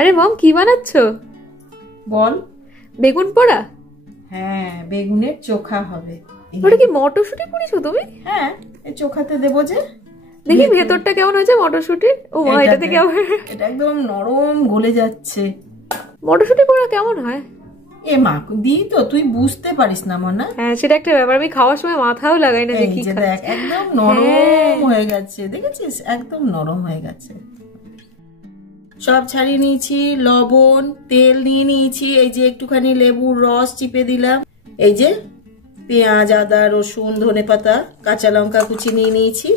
আরে মম কি বানাচ্ছো? বল। বেগুন পোড়া? হ্যাঁ, বেগুনের চোখা হবে। ওটা কি মটরশুঁটি পুড়িয়েছো তুমি? হ্যাঁ, এই চোখাতে দেবো যে। দেখি ভেতরটা কেমন হয়েছে মটরশুঁটির। ও মা, এটা থেকে এটা একদম নরম গলে যাচ্ছে। মটরশুঁটি পোড়া কেমন হয়? এ মা দি তো তুই বুঝতে পারিস না মনে? হ্যাঁ, সেটা একটা ব্যাপার। আমি খাওয়ার সময় মাথাও লাগাই না দেখি। দেখ একদম নরম হয়ে গেছে, দেখেছিস? একদম নরম হয়ে গেছে। সব ছাড়িয়ে নিয়েছি, লবণ তেল নিয়ে নিয়েছি, এই যে একটুখানি লেবুর রস চিপে দিলাম, এই যে পেঁয়াজ আদা রসুন ধনেপাতা কাঁচা লঙ্কা কুচি নিয়ে নিয়েছি,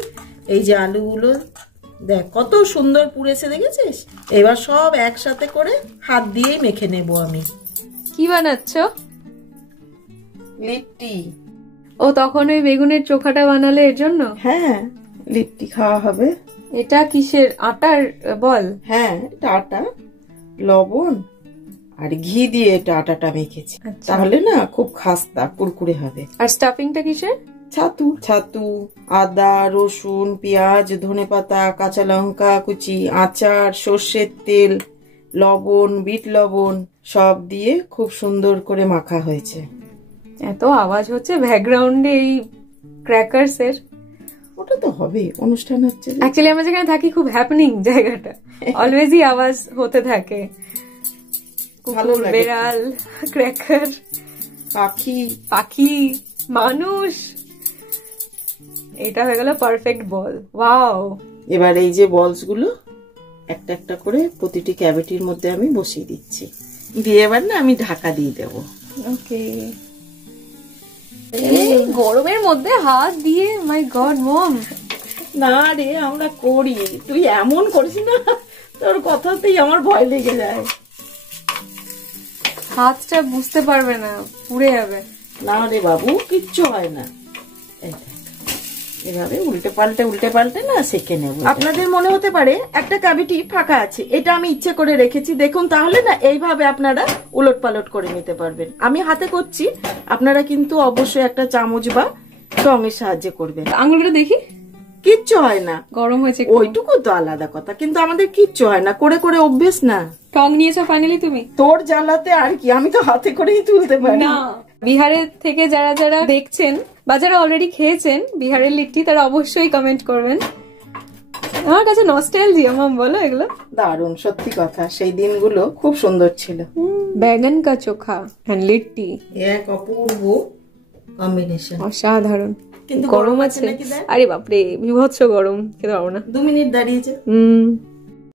এই যে আলুগুলো দেখ কত সুন্দর পুড়েছে, দেখেছিস? এবার সব একসাথে করে হাত দিয়েই মেখে নেব আমি। কি বানাচ্ছো? লিট্টি। ও তখন ওই বেগুনের চোখাটা বানালে এর জন্য? হ্যাঁ, লিট্টি খাওয়া হবে। এটা কিসের আটার বল? হ্যাঁ, এটা আটা, লবণ আর ঘি দিয়ে এটা আটাটা মেখেছি। তাহলে না খুব খাস্তা কুরকুরে হবে। আর স্টাফিংটা কিসের? ছাতু। ছাতু, আদা রসুন পেঁয়াজ ধনেপাতা কাঁচা লঙ্কা কুচি, আচার, সর্ষের তেল, লবণ বিট লবণ সব দিয়ে খুব সুন্দর করে মাখা হয়েছে। এত আওয়াজ হচ্ছে ব্যাকগ্রাউন্ডে এই ক্র্যাকারস এর। ওটা তো হবে, অনুষ্ঠান হচ্ছে। অ্যাকচুয়ালি আমরা যেখানে থাকি খুব হ্যাপেনিং জায়গাটা, অলওয়েজই আওয়াজ হতে থাকে। ভালো লাগে। বেড়াল, ক্র্যাকার, পাখি পাখি, মানুষ। এটা হয়ে গেল পারফেক্ট বল। ওয়াও। এবার এই যে বলস গুলো একটা একটা করে প্রতিটি ক্যাভিটির মধ্যে আমি বসিয়ে দিচ্ছি, দিয়ে এবার না আমি ঢাকা দিয়ে দেবো। ওকে। এই গরমের মধ্যে হাত দিয়ে, মাই গড মম। না রে, আমরা করি, তুই এমন করিস না, তোর কথাতেই আমার ভয় লেগে যায়। হাতটা বুঝতে পারবে না, পুড়ে যাবে। না রে বাবু, কিচ্ছু হয় না। এভাবে উল্টে পাল্টে না সেঁকে নেব। আপনাদের মনে হতে পারে একটা ক্যাভিটি ফাঁকা আছে, এটা আমি ইচ্ছে করে রেখেছি। দেখুন তাহলে না এইভাবে আপনারা উলট পালট করে নিতে পারবেন। আমি হাতে করছি, আপনারা কিন্তু অবশ্যই একটা চামচ বা টঙের সাহায্যে করবেন। আঙুলটা দেখি। কিচ্ছু হয় না। গরম হয়েছে ওইটুকু তো আলাদা কথা, কিন্তু আমাদের কিচ্ছু হয় না, করে করে অভ্যেস না। টং নিয়েছো ফাইনালি তুমি? তোর জ্বালাতে আর কি, আমি তো হাতে করেই তুলতে পারি না। বিহারের থেকে যারা যারা দেখছেন বা যারা অলরেডি খেয়েছেন বিহারের লিট্টি, তারা অবশ্যই কমেন্ট করবেন। আমার কাছে নস্টালজিয়া মাম, বলো এগুলো। দারুণ, সত্যি কথা, সেই দিনগুলো খুব সুন্দর ছিল। বেগুন কা চোখা এন্ড লিট্টি, এক অপূর্ব কম্বিনেশন, অসাধারণ। কিন্তু গরম আছে। আরে বাপরে, বিভৎস গরম, খেতে পারবো না। 2 মিনিট দাঁড়িয়েছে।